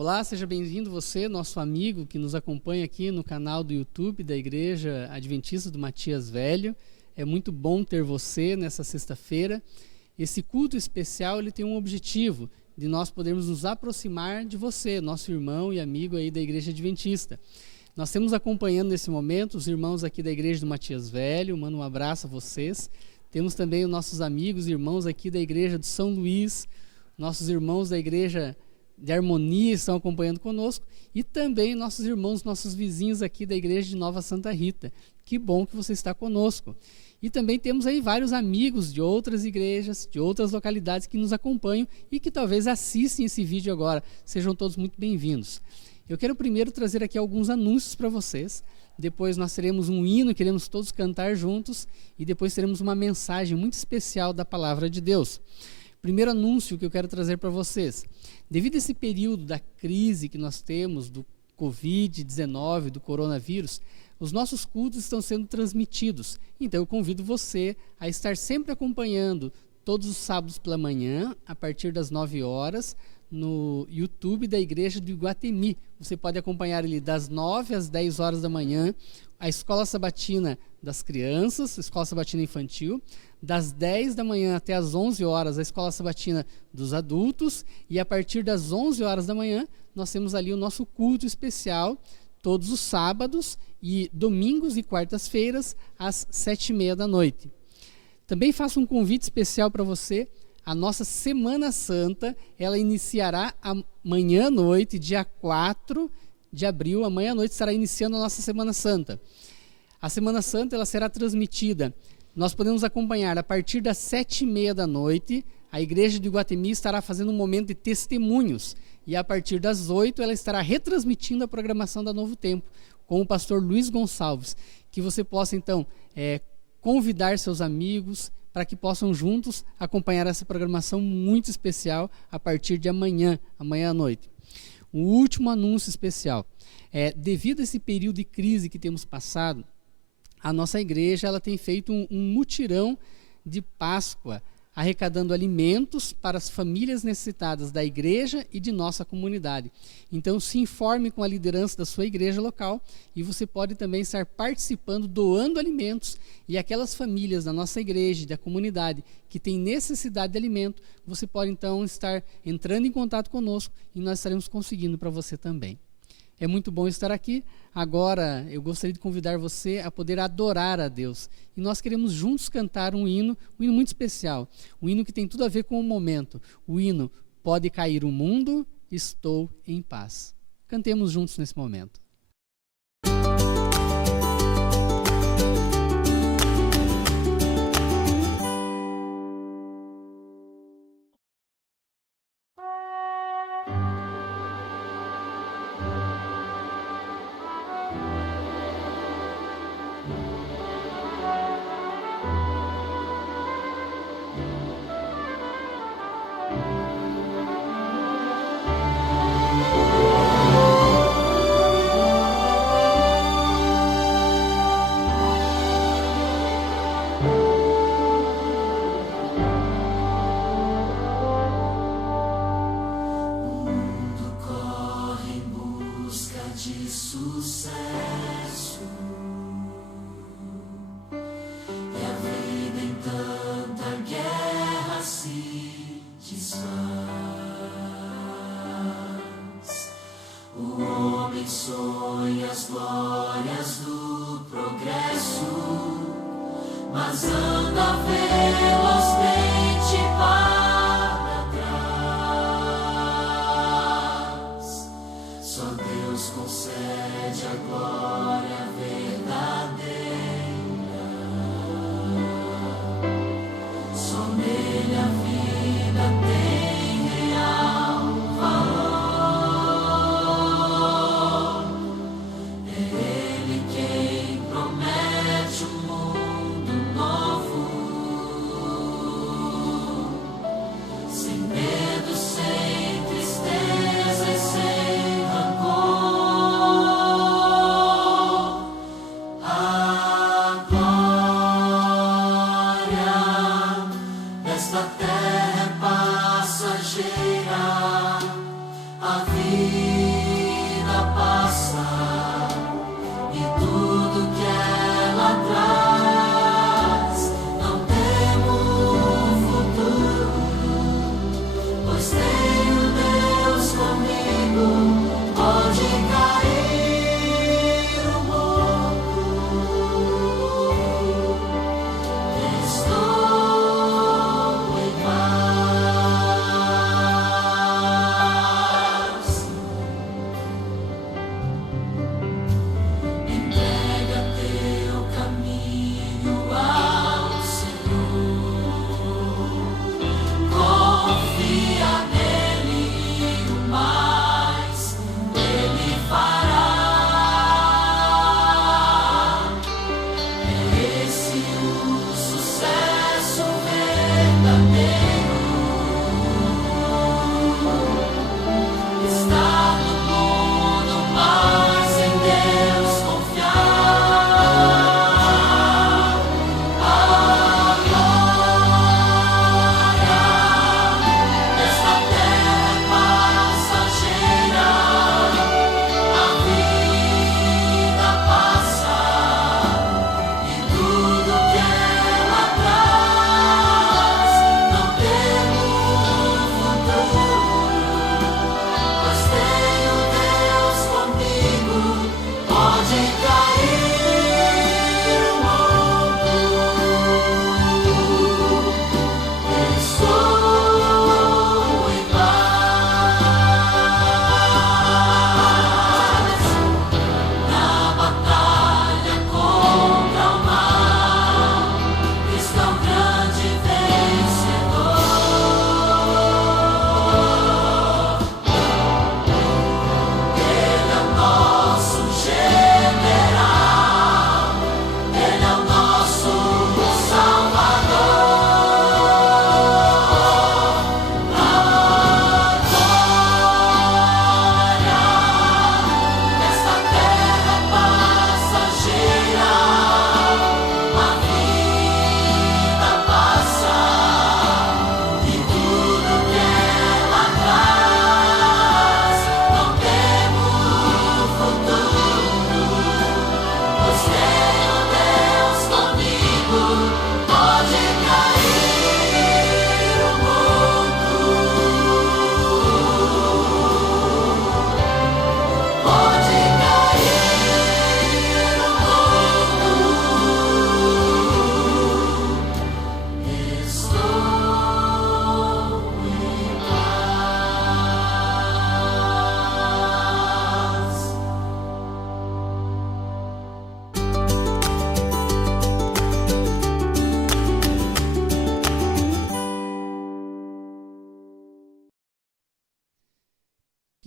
Olá, seja bem-vindo você, nosso amigo que nos acompanha aqui no canal do YouTube da Igreja Adventista do Matias Velho. É muito bom ter você nessa sexta-feira. Esse culto especial ele tem um objetivo, de nós podermos nos aproximar de você, nosso irmão e amigo aí da Igreja Adventista. Nós temos acompanhando nesse momento os irmãos aqui da Igreja do Matias Velho, mando um abraço a vocês. Temos também os nossos amigos e irmãos aqui da Igreja do São Luís, nossos irmãos da Igreja de Harmonia estão acompanhando conosco, e também nossos irmãos, nossos vizinhos aqui da Igreja de Nova Santa Rita. Que bom que você está conosco. E também temos aí vários amigos de outras igrejas, de outras localidades que nos acompanham e que talvez assistem esse vídeo agora. Sejam todos muito bem-vindos. Eu quero primeiro trazer aqui alguns anúncios para vocês. Depois nós teremos um hino, queremos todos cantar juntos, e depois teremos uma mensagem muito especial da Palavra de Deus. Primeiro anúncio que eu quero trazer para vocês. Devido a esse período da crise que nós temos, do Covid-19, do coronavírus, os nossos cultos estão sendo transmitidos. Então eu convido você a estar sempre acompanhando todos os sábados pela manhã, a partir das 9 horas, no YouTube da Igreja do Iguatemi. Você pode acompanhar ele das 9 às 10 horas da manhã, a Escola Sabatina das Crianças, Escola Sabatina Infantil, das 10 da manhã até as 11 horas, a Escola Sabatina dos Adultos, e a partir das 11 horas da manhã, nós temos ali o nosso culto especial, todos os sábados, e domingos e quartas-feiras, às 7h30 da noite. Também faço um convite especial para você. A nossa Semana Santa, ela iniciará amanhã à noite, dia 4 de abril, amanhã à noite estará iniciando a nossa Semana Santa. A Semana Santa ela será transmitida, nós podemos acompanhar a partir das 7h30 da noite, a Igreja de Iguatemi estará fazendo um momento de testemunhos, e a partir das 8 ela estará retransmitindo a programação da Novo Tempo, com o pastor Luiz Gonçalves, que você possa então convidar seus amigos, para que possam juntos acompanhar essa programação muito especial a partir de amanhã à noite. Um último anúncio especial. Devido a esse período de crise que temos passado, a nossa igreja ela tem feito um mutirão de Páscoa, arrecadando alimentos para as famílias necessitadas da igreja e de nossa comunidade. Então se informe com a liderança da sua igreja local, e você pode também estar participando, doando alimentos, e aquelas famílias da nossa igreja e da comunidade que têm necessidade de alimento, você pode então estar entrando em contato conosco, e nós estaremos conseguindo para você também. É muito bom estar aqui. Agora eu gostaria de convidar você a poder adorar a Deus. E nós queremos juntos cantar um hino muito especial. Um hino que tem tudo a ver com o momento. O hino Pode Cair o Mundo, Estou em Paz. Cantemos juntos nesse momento. Sonha as glórias do progresso, mas anda velozmente para trás. Só Deus concede a glória verdadeira, só nele a vida tem real valor. Promete um mundo novo.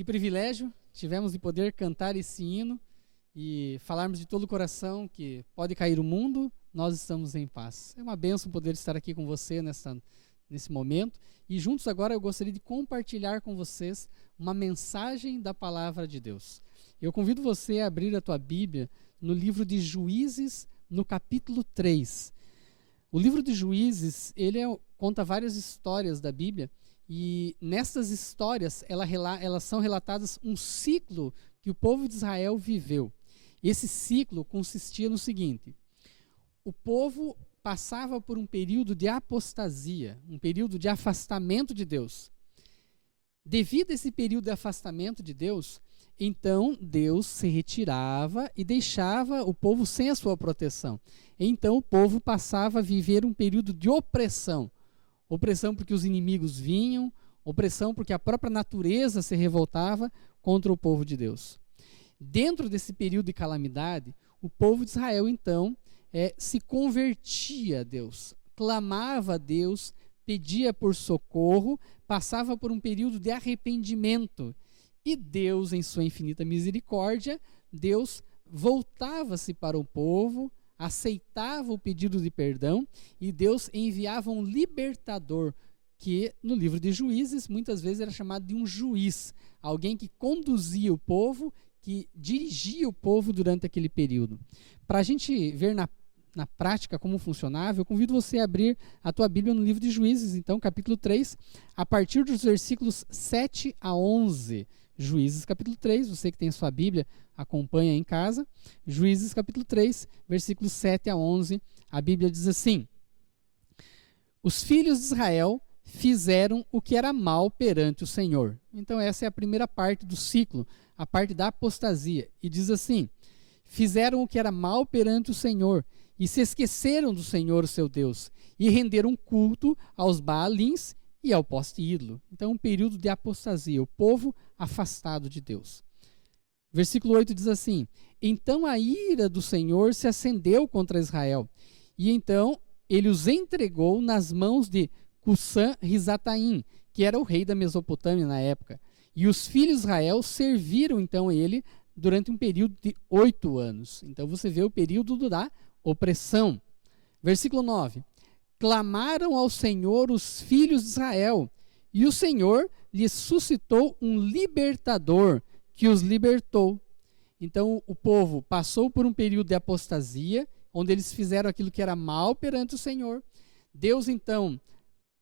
Que privilégio tivemos de poder cantar esse hino e falarmos de todo o coração que pode cair o mundo, nós estamos em paz. É uma bênção poder estar aqui com você nesse momento. E juntos agora eu gostaria de compartilhar com vocês uma mensagem da palavra de Deus. Eu convido você a abrir a tua Bíblia no livro de Juízes, no capítulo 3. O livro de Juízes, conta várias histórias da Bíblia, e nessas histórias elas são relatadas um ciclo que o povo de Israel viveu. Esse ciclo consistia no seguinte: o povo passava por um período de apostasia, um período de afastamento de Deus. Devido a esse período de afastamento de Deus, então Deus se retirava e deixava o povo sem a sua proteção. Então o povo passava a viver um período de opressão. Opressão porque os inimigos vinham, opressão porque a própria natureza se revoltava contra o povo de Deus. Dentro desse período de calamidade, o povo de Israel então se convertia a Deus, clamava a Deus, pedia por socorro, passava por um período de arrependimento. E Deus, em sua infinita misericórdia, Deus voltava-se para o povo, aceitava o pedido de perdão e Deus enviava um libertador, que no livro de Juízes muitas vezes era chamado de um juiz, alguém que conduzia o povo, que dirigia o povo durante aquele período. Para a gente ver na prática como funcionava, eu convido você a abrir a tua Bíblia no livro de Juízes, então capítulo 3, a partir dos versículos 7 a 11. Juízes capítulo 3, você que tem a sua Bíblia, acompanha em casa. Juízes capítulo 3, versículos 7 a 11, a Bíblia diz assim: os filhos de Israel fizeram o que era mal perante o Senhor. Então essa é a primeira parte do ciclo, a parte da apostasia. E diz assim: fizeram o que era mal perante o Senhor, e se esqueceram do Senhor, seu Deus, e renderam culto aos Baalins e ao poste ídolo. Então um período de apostasia, o povo afastado de Deus. Versículo 8 diz assim: então a ira do Senhor se acendeu contra Israel, e então ele os entregou nas mãos de Cusã-Risataim, que era o rei da Mesopotâmia na época. E os filhos de Israel serviram então ele durante um período de 8 anos. Então você vê o período da opressão. Versículo 9: clamaram ao Senhor os filhos de Israel, e o Senhor lhes suscitou um libertador que os libertou. Então o povo passou por um período de apostasia, onde eles fizeram aquilo que era mal perante o Senhor. Deus então,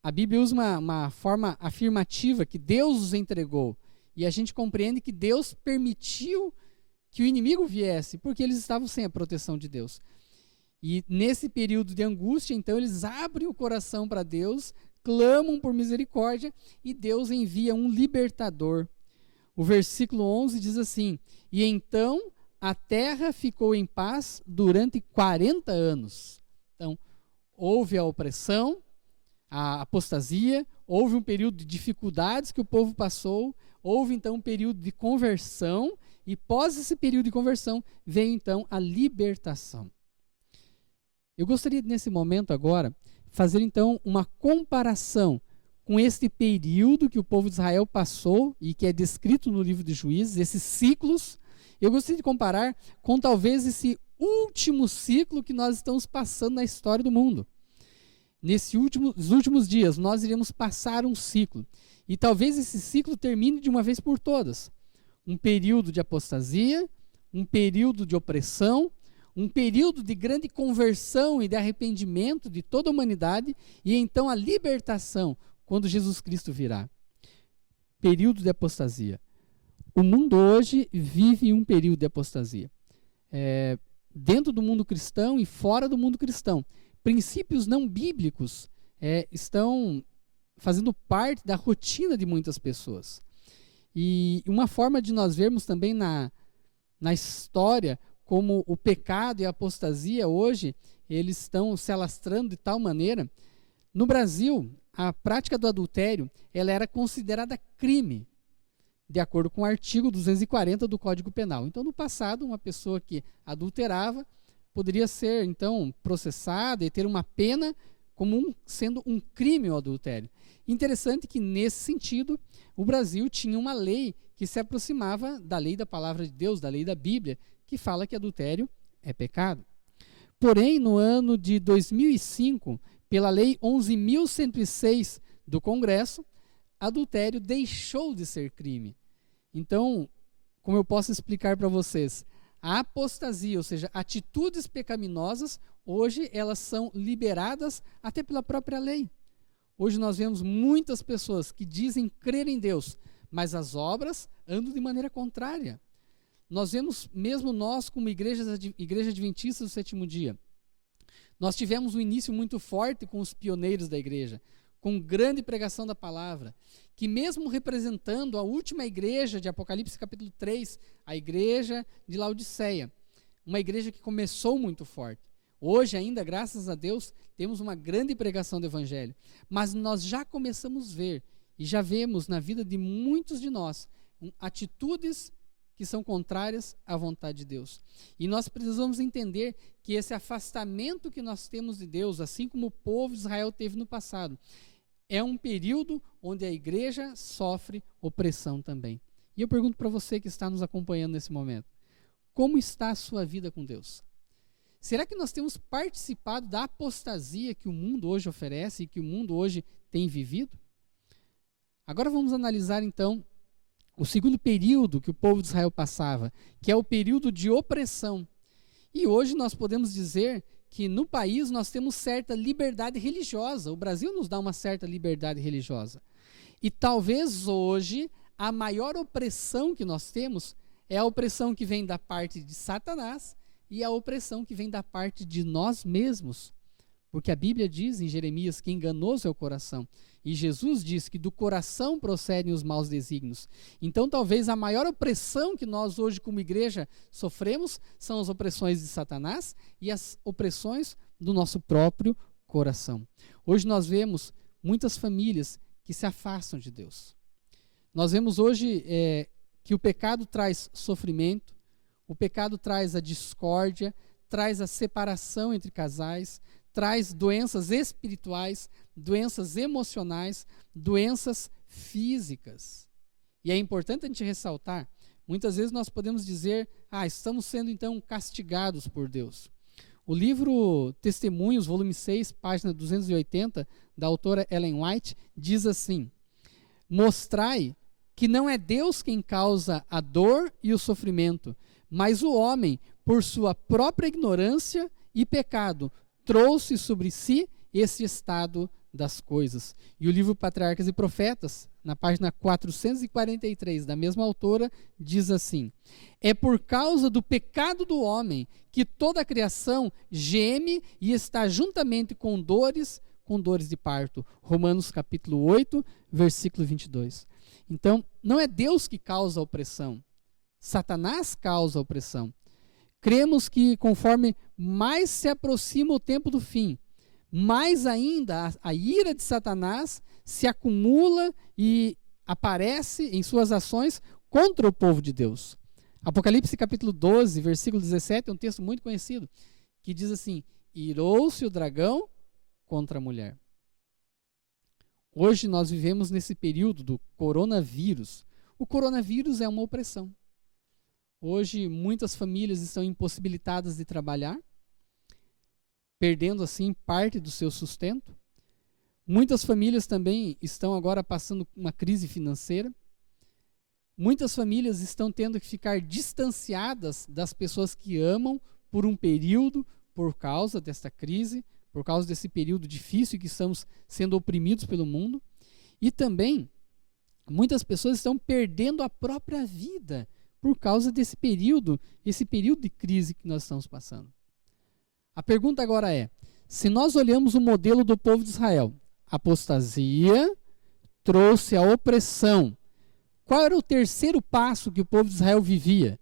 a Bíblia usa uma forma afirmativa, que Deus os entregou. E a gente compreende que Deus permitiu que o inimigo viesse, porque eles estavam sem a proteção de Deus. E nesse período de angústia, então, eles abrem o coração para Deus, clamam por misericórdia, e Deus envia um libertador. O versículo 11 diz assim: e então a terra ficou em paz durante 40 anos. Então, houve a opressão, a apostasia, houve um período de dificuldades que o povo passou, houve então um período de conversão, e pós esse período de conversão, veio então a libertação. Eu gostaria nesse momento agora, fazer então uma comparação com este período que o povo de Israel passou, e que é descrito no livro de Juízes, esses ciclos. Eu gostaria de comparar com talvez esse último ciclo que nós estamos passando na história do mundo. Nos últimos dias, nós iremos passar um ciclo. E talvez esse ciclo termine de uma vez por todas. Um período de apostasia, um período de opressão, um período de grande conversão e de arrependimento de toda a humanidade, e então a libertação, quando Jesus Cristo virá. Período de apostasia. O mundo hoje vive um período de apostasia. Dentro do mundo cristão e fora do mundo cristão. Princípios não bíblicos estão fazendo parte da rotina de muitas pessoas. E uma forma de nós vermos também na história como o pecado e a apostasia hoje, eles estão se alastrando de tal maneira. No Brasil, a prática do adultério, ela era considerada crime, de acordo com o artigo 240 do Código Penal. Então, no passado, uma pessoa que adulterava poderia ser, então, processada e ter uma pena como sendo um crime o adultério. Interessante que, nesse sentido, o Brasil tinha uma lei que se aproximava da lei da palavra de Deus, da lei da Bíblia, que fala que adultério é pecado. Porém, no ano de 2005, pela Lei 11.106 do Congresso, adultério deixou de ser crime. Então, como eu posso explicar para vocês? A apostasia, ou seja, atitudes pecaminosas, hoje elas são liberadas até pela própria lei. Hoje nós vemos muitas pessoas que dizem crer em Deus, mas as obras andam de maneira contrária. Nós vemos, mesmo nós como igreja adventista do sétimo dia, nós tivemos um início muito forte com os pioneiros da igreja, com grande pregação da palavra, que mesmo representando a última igreja de Apocalipse capítulo 3, a igreja de Laodiceia, uma igreja que começou muito forte. Hoje ainda, graças a Deus, temos uma grande pregação do evangelho, mas nós já começamos a ver, e já vemos na vida de muitos de nós, atitudes que são contrárias à vontade de Deus. E nós precisamos entender que esse afastamento que nós temos de Deus, assim como o povo de Israel teve no passado, é um período onde a igreja sofre opressão também. E eu pergunto para você que está nos acompanhando nesse momento, como está a sua vida com Deus? Será que nós temos participado da apostasia que o mundo hoje oferece e que o mundo hoje tem vivido? Agora vamos analisar então o segundo período que o povo de Israel passava, que é o período de opressão. E hoje nós podemos dizer que no país nós temos certa liberdade religiosa. O Brasil nos dá uma certa liberdade religiosa. E talvez hoje a maior opressão que nós temos é a opressão que vem da parte de Satanás e a opressão que vem da parte de nós mesmos. Porque a Bíblia diz em Jeremias que enganoso é o coração. E Jesus diz que do coração procedem os maus desígnios. Então talvez a maior opressão que nós hoje como igreja sofremos são as opressões de Satanás e as opressões do nosso próprio coração. Hoje nós vemos muitas famílias que se afastam de Deus. Nós vemos hoje que o pecado traz sofrimento, o pecado traz a discórdia, traz a separação entre casais, traz doenças espirituais, doenças emocionais, doenças físicas. E é importante a gente ressaltar, muitas vezes nós podemos dizer, estamos sendo então castigados por Deus. O livro Testemunhos, volume 6, página 280, da autora Ellen White, diz assim: mostrai que não é Deus quem causa a dor e o sofrimento, mas o homem, por sua própria ignorância e pecado, trouxe sobre si esse estado das coisas. E o livro Patriarcas e Profetas, na página 443 da mesma autora, diz assim: é por causa do pecado do homem que toda a criação geme e está juntamente com dores de parto. Romanos capítulo 8, versículo 22. Então, não é Deus que causa a opressão, Satanás causa a opressão. Cremos que conforme mais se aproxima o tempo do fim, mais ainda a ira de Satanás se acumula e aparece em suas ações contra o povo de Deus. Apocalipse capítulo 12, versículo 17, é um texto muito conhecido, que diz assim: irou-se o dragão contra a mulher. Hoje nós vivemos nesse período do coronavírus. O coronavírus é uma opressão. Hoje muitas famílias estão impossibilitadas de trabalhar, perdendo assim parte do seu sustento. Muitas famílias também estão agora passando uma crise financeira. Muitas famílias estão tendo que ficar distanciadas das pessoas que amam por um período por causa desta crise, por causa desse período difícil que estamos sendo oprimidos pelo mundo. E também muitas pessoas estão perdendo a própria vida por causa desse período, esse período de crise que nós estamos passando. A pergunta agora é: se nós olhamos o modelo do povo de Israel, a apostasia trouxe a opressão. Qual era o terceiro passo que o povo de Israel vivia?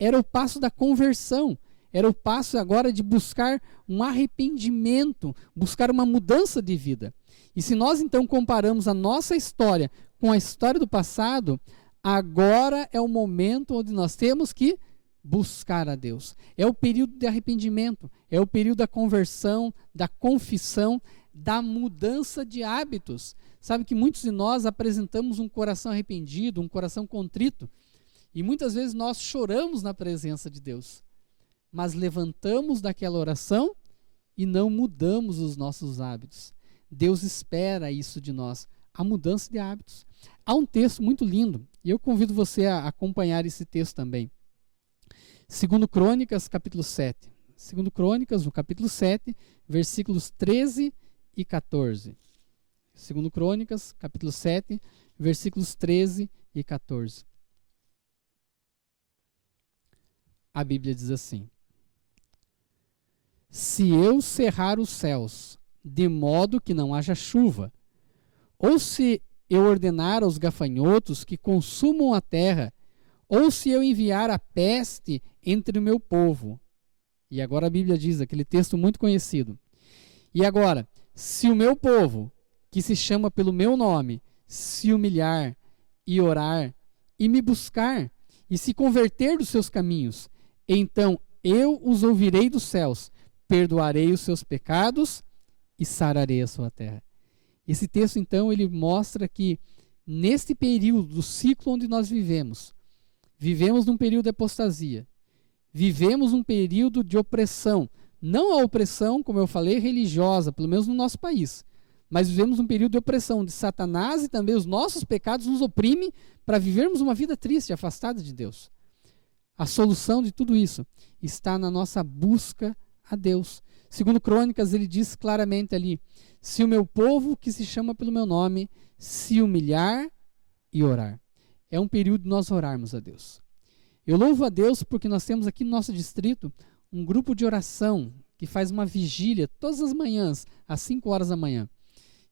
Era o passo da conversão. Era o passo agora de buscar um arrependimento, buscar uma mudança de vida. E se nós então comparamos a nossa história com a história do passado, agora é o momento onde nós temos que buscar a Deus. É o período de arrependimento, é o período da conversão, da confissão, da mudança de hábitos. Sabe que muitos de nós apresentamos um coração arrependido, um coração contrito, e muitas vezes nós choramos na presença de Deus, mas levantamos daquela oração e não mudamos os nossos hábitos. Deus espera isso de nós, a mudança de hábitos. Há um texto muito lindo, e eu convido você a acompanhar esse texto também. 2 Crônicas, capítulo 7. 2 Crônicas, no capítulo 7, versículos 13 e 14. 2 Crônicas, capítulo 7, versículos 13 e 14. A Bíblia diz assim: se eu cerrar os céus, de modo que não haja chuva, ou se eu ordenar aos gafanhotos que consumam a terra, ou se eu enviar a peste entre o meu povo. E agora a Bíblia diz, aquele texto muito conhecido. E agora, se o meu povo, que se chama pelo meu nome, se humilhar e orar e me buscar e se converter dos seus caminhos, então eu os ouvirei dos céus, perdoarei os seus pecados e sararei a sua terra. Esse texto, então, ele mostra que neste período do ciclo onde nós vivemos num período de apostasia, vivemos um período de opressão, não a opressão, como eu falei, religiosa, pelo menos no nosso país, mas vivemos um período de opressão de Satanás e também os nossos pecados nos oprimem para vivermos uma vida triste, afastada de Deus. A solução de tudo isso está na nossa busca a Deus. Segundo Crônicas, ele diz claramente ali: se o meu povo, que se chama pelo meu nome, se humilhar e orar. É um período de nós orarmos a Deus. Eu louvo a Deus porque nós temos aqui no nosso distrito um grupo de oração que faz uma vigília todas as manhãs, às 5 horas da manhã.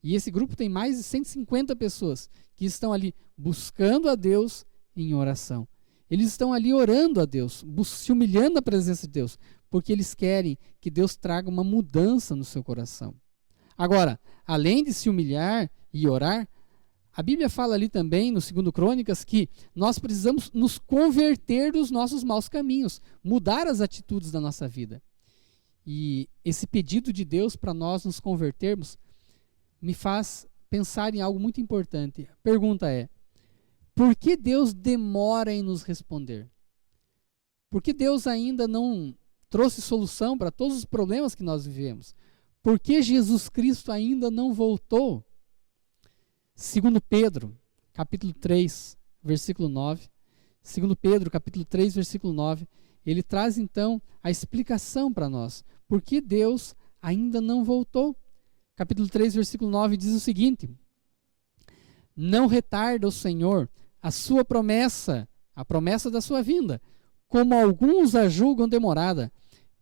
E esse grupo tem mais de 150 pessoas que estão ali buscando a Deus em oração. Eles estão ali orando a Deus, se humilhando na presença de Deus, porque eles querem que Deus traga uma mudança no seu coração. Agora, além de se humilhar e orar, a Bíblia fala ali também, no 2 Crônicas, que nós precisamos nos converter dos nossos maus caminhos, mudar as atitudes da nossa vida. E esse pedido de Deus para nós nos convertermos me faz pensar em algo muito importante. A pergunta é: por que Deus demora em nos responder? Por que Deus ainda não trouxe solução para todos os problemas que nós vivemos? Por que Jesus Cristo ainda não voltou? 2 Pedro, capítulo 3, versículo 9. 2 Pedro, capítulo 3, versículo 9. Ele traz então a explicação para nós. Por que Deus ainda não voltou? Capítulo 3, versículo 9 diz o seguinte: não retarda o Senhor a sua promessa, a promessa da sua vinda, como alguns a julgam demorada.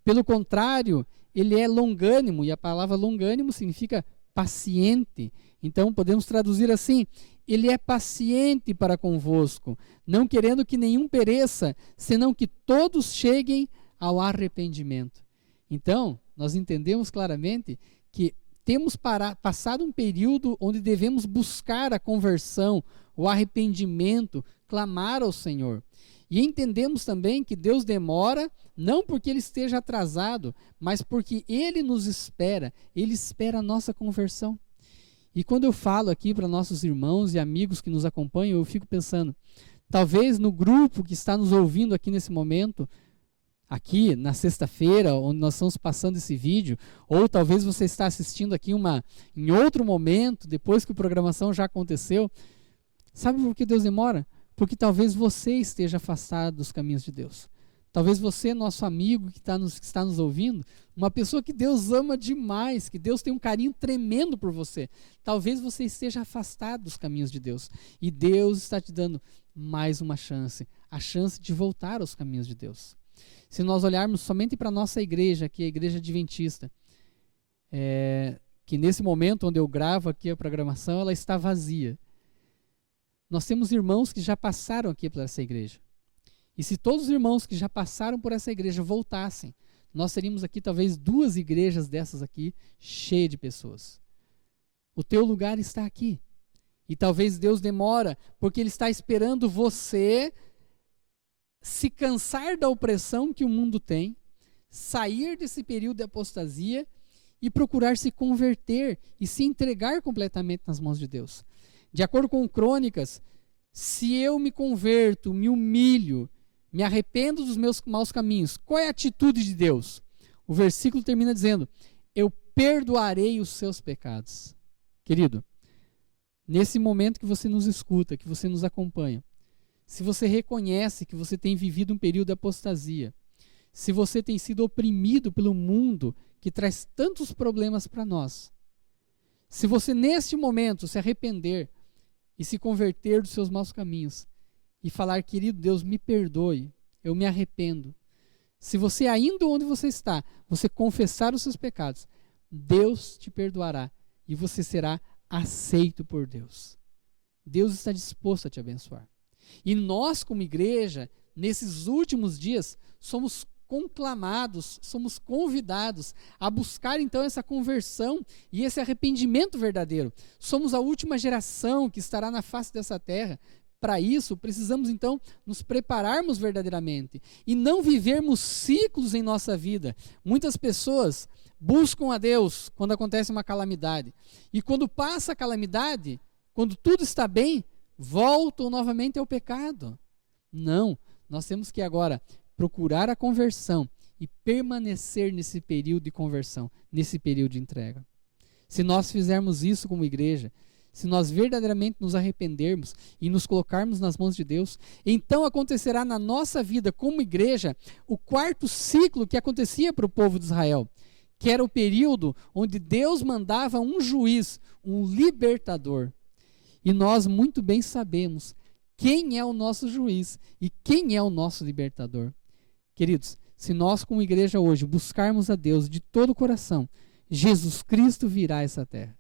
Pelo contrário, ele é longânimo, e a palavra longânimo significa paciente. Então podemos traduzir assim: ele é paciente para convosco, não querendo que nenhum pereça, senão que todos cheguem ao arrependimento. Então, nós entendemos claramente que temos passado um período onde devemos buscar a conversão, o arrependimento, clamar ao Senhor. E entendemos também que Deus demora, não porque Ele esteja atrasado, mas porque Ele nos espera, Ele espera a nossa conversão. E quando eu falo aqui para nossos irmãos e amigos que nos acompanham, eu fico pensando, talvez no grupo que está nos ouvindo aqui nesse momento, aqui na sexta-feira, onde nós estamos passando esse vídeo, ou talvez você está assistindo aqui em outro momento, depois que a programação já aconteceu. Sabe por que Deus demora? Porque talvez você esteja afastado dos caminhos de Deus. Talvez você, nosso amigo que está nos ouvindo, uma pessoa que Deus ama demais, que Deus tem um carinho tremendo por você, talvez você esteja afastado dos caminhos de Deus. E Deus está te dando mais uma chance, a chance de voltar aos caminhos de Deus. Se nós olharmos somente para a nossa igreja, que é a Igreja Adventista, que nesse momento onde eu gravo aqui a programação, ela está vazia. Nós temos irmãos que já passaram aqui por essa igreja. E se todos os irmãos que já passaram por essa igreja voltassem, nós teríamos aqui talvez 2 igrejas dessas aqui, cheias de pessoas. O teu lugar está aqui. E talvez Deus demora, porque Ele está esperando você se cansar da opressão que o mundo tem, sair desse período de apostasia e procurar se converter e se entregar completamente nas mãos de Deus. De acordo com Crônicas, se eu me converto, me humilho, me arrependo dos meus maus caminhos, qual é a atitude de Deus? O versículo termina dizendo: eu perdoarei os seus pecados. Querido, nesse momento que você nos escuta, que você nos acompanha, se você reconhece que você tem vivido um período de apostasia, se você tem sido oprimido pelo mundo que traz tantos problemas para nós, se você neste momento se arrepender e se converter dos seus maus caminhos e falar: querido Deus, me perdoe, eu me arrependo. Se você ainda onde você está, você confessar os seus pecados, Deus te perdoará e você será aceito por Deus. Deus está disposto a te abençoar. E nós, como igreja, nesses últimos dias, somos conclamados, somos convidados a buscar então essa conversão e esse arrependimento verdadeiro. Somos a última geração que estará na face dessa terra. Para isso, precisamos então nos prepararmos verdadeiramente e não vivermos ciclos em nossa vida. Muitas pessoas buscam a Deus quando acontece uma calamidade. E quando passa a calamidade, quando tudo está bem, voltam novamente ao pecado. Não, nós temos que agora procurar a conversão e permanecer nesse período de conversão, nesse período de entrega. Se nós fizermos isso como igreja, se nós verdadeiramente nos arrependermos e nos colocarmos nas mãos de Deus, então acontecerá na nossa vida como igreja o quarto ciclo que acontecia para o povo de Israel, que era o período onde Deus mandava um juiz, um libertador. E nós muito bem sabemos quem é o nosso juiz e quem é o nosso libertador. Queridos, se nós como igreja hoje buscarmos a Deus de todo o coração, Jesus Cristo virá a essa terra.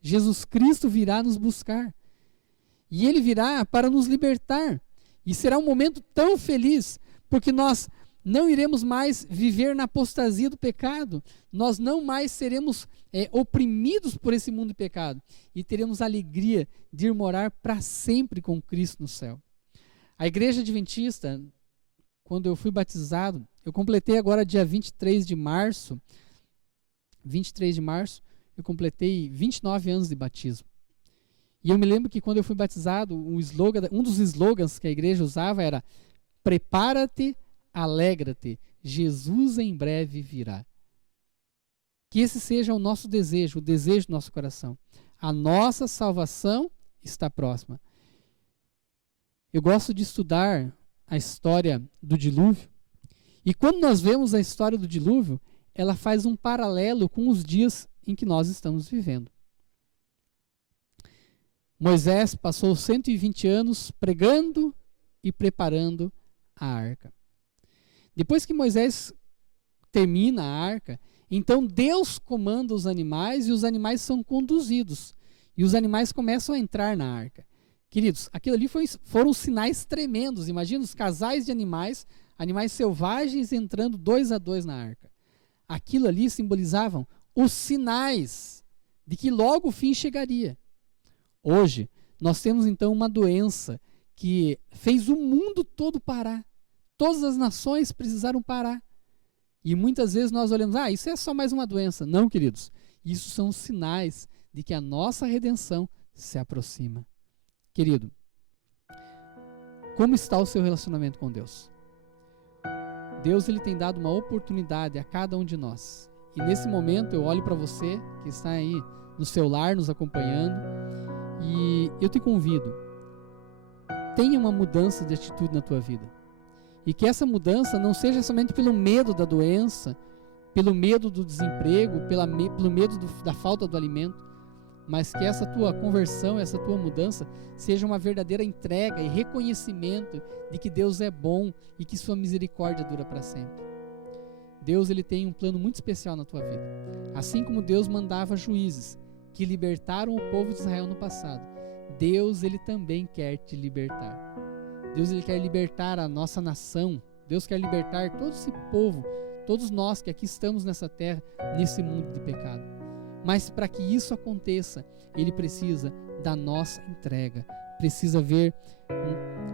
Jesus Cristo virá nos buscar. E Ele virá para nos libertar. E será um momento tão feliz, porque nós não iremos mais viver na apostasia do pecado. Nós não mais seremos oprimidos por esse mundo de pecado. E teremos a alegria de ir morar para sempre com Cristo no céu. A Igreja Adventista, quando eu fui batizado, eu completei agora dia 23 de março, eu completei 29 anos de batismo. E eu me lembro que quando eu fui batizado, um dos slogans que a igreja usava era: prepara-te, alegra-te, Jesus em breve virá. Que esse seja o nosso desejo, o desejo do nosso coração. A nossa salvação está próxima. Eu gosto de estudar a história do dilúvio. E quando nós vemos a história do dilúvio, ela faz um paralelo com os dias em que nós estamos vivendo. Moisés passou 120 anos pregando e preparando a arca. Depois que Moisés termina a arca, então Deus comanda os animais e os animais são conduzidos. E os animais começam a entrar na arca. Queridos, aquilo ali foram sinais tremendos. Imagina os casais de animais selvagens entrando 2 a 2 na arca. Aquilo ali simbolizavam os sinais de que logo o fim chegaria. Hoje, nós temos então uma doença que fez o mundo todo parar. Todas as nações precisaram parar. E muitas vezes nós olhamos: isso é só mais uma doença. Não, queridos. Isso são sinais de que a nossa redenção se aproxima. Querido, como está o seu relacionamento com Deus? Deus ele tem dado uma oportunidade a cada um de nós. E nesse momento eu olho para você que está aí no seu lar nos acompanhando e eu te convido, tenha uma mudança de atitude na tua vida. E que essa mudança não seja somente pelo medo da doença, pelo medo do desemprego, pelo medo da falta do alimento, mas que essa tua conversão, essa tua mudança seja uma verdadeira entrega e reconhecimento de que Deus é bom e que sua misericórdia dura para sempre. Deus ele tem um plano muito especial na tua vida. Assim como Deus mandava juízes que libertaram o povo de Israel no passado, Deus ele também quer te libertar. Deus ele quer libertar a nossa nação. Deus quer libertar todo esse povo, todos nós que aqui estamos nessa terra, nesse mundo de pecado. Mas para que isso aconteça, ele precisa da nossa entrega. Precisa ver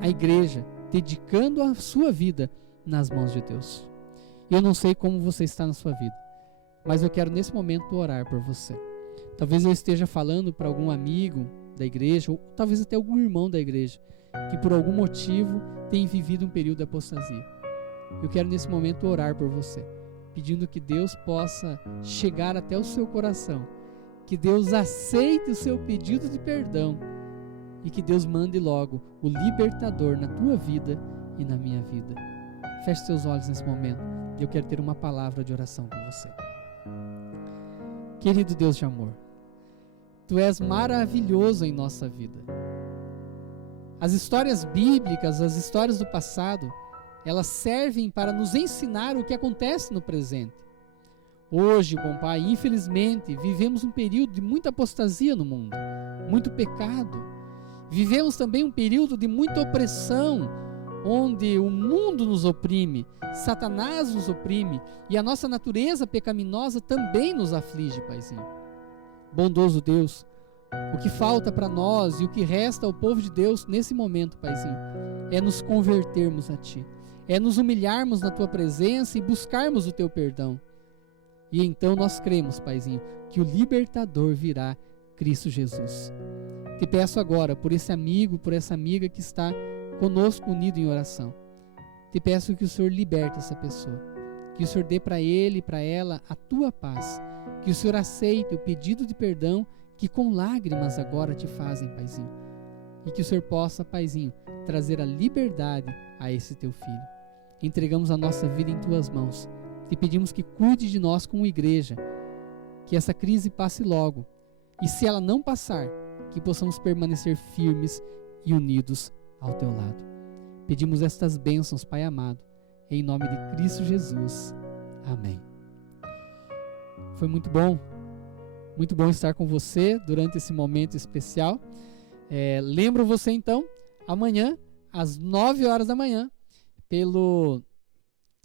a igreja dedicando a sua vida nas mãos de Deus. Eu não sei como você está na sua vida, Mas eu quero nesse momento orar por você. Talvez eu esteja falando para algum amigo da igreja, ou talvez até algum irmão da igreja, que por algum motivo tem vivido um período de apostasia. Eu quero nesse momento orar por você, pedindo que Deus possa chegar até o seu coração, que Deus aceite o seu pedido de perdão e que Deus mande logo o libertador na tua vida e na minha vida. Feche seus olhos nesse momento e eu quero ter uma palavra de oração com você. Querido Deus de amor, Tu és maravilhoso em nossa vida. As histórias bíblicas, as histórias do passado, elas servem para nos ensinar o que acontece no presente. Hoje, bom Pai, infelizmente, vivemos um período de muita apostasia no mundo, muito pecado. Vivemos também um período de muita opressão, onde o mundo nos oprime, Satanás nos oprime e a nossa natureza pecaminosa também nos aflige, Paizinho. Bondoso Deus, o que falta para nós e o que resta ao povo de Deus nesse momento, Paizinho, é nos convertermos a Ti, é nos humilharmos na Tua presença e buscarmos o Teu perdão. E então nós cremos, Paizinho, que o libertador virá, Cristo Jesus. Te peço agora por esse amigo, por essa amiga que está conosco unido em oração. Te peço que o Senhor liberte essa pessoa, que o Senhor dê para ele e para ela a Tua paz, que o Senhor aceite o pedido de perdão que com lágrimas agora te fazem, Paizinho, e que o Senhor possa, Paizinho, trazer a liberdade a esse Teu filho. Entregamos a nossa vida em Tuas mãos, te pedimos que cuide de nós como igreja, que essa crise passe logo, e se ela não passar, que possamos permanecer firmes e unidos ao Teu lado. Pedimos estas bênçãos, Pai amado, em nome de Cristo Jesus. Amém. Foi muito bom estar com você durante esse momento especial. Lembro você então, amanhã, às 9 horas da manhã, pelo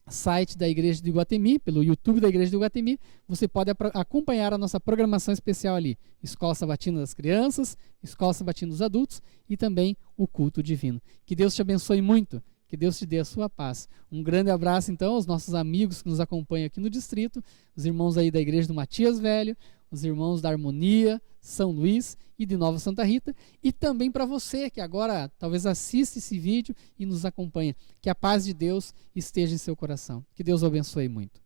site da Igreja de Iguatemi, pelo YouTube da Igreja de Iguatemi, você pode acompanhar a nossa programação especial ali, Escola Sabatina das Crianças, Escola Sabatina dos Adultos e também o Culto Divino. Que Deus te abençoe muito, que Deus te dê a sua paz. Um grande abraço então aos nossos amigos que nos acompanham aqui no distrito, os irmãos aí da Igreja do Matias Velho, os irmãos da Harmonia, São Luís e de Nova Santa Rita, e também para você que agora talvez assiste esse vídeo e nos acompanha. Que a paz de Deus esteja em seu coração. Que Deus o abençoe muito.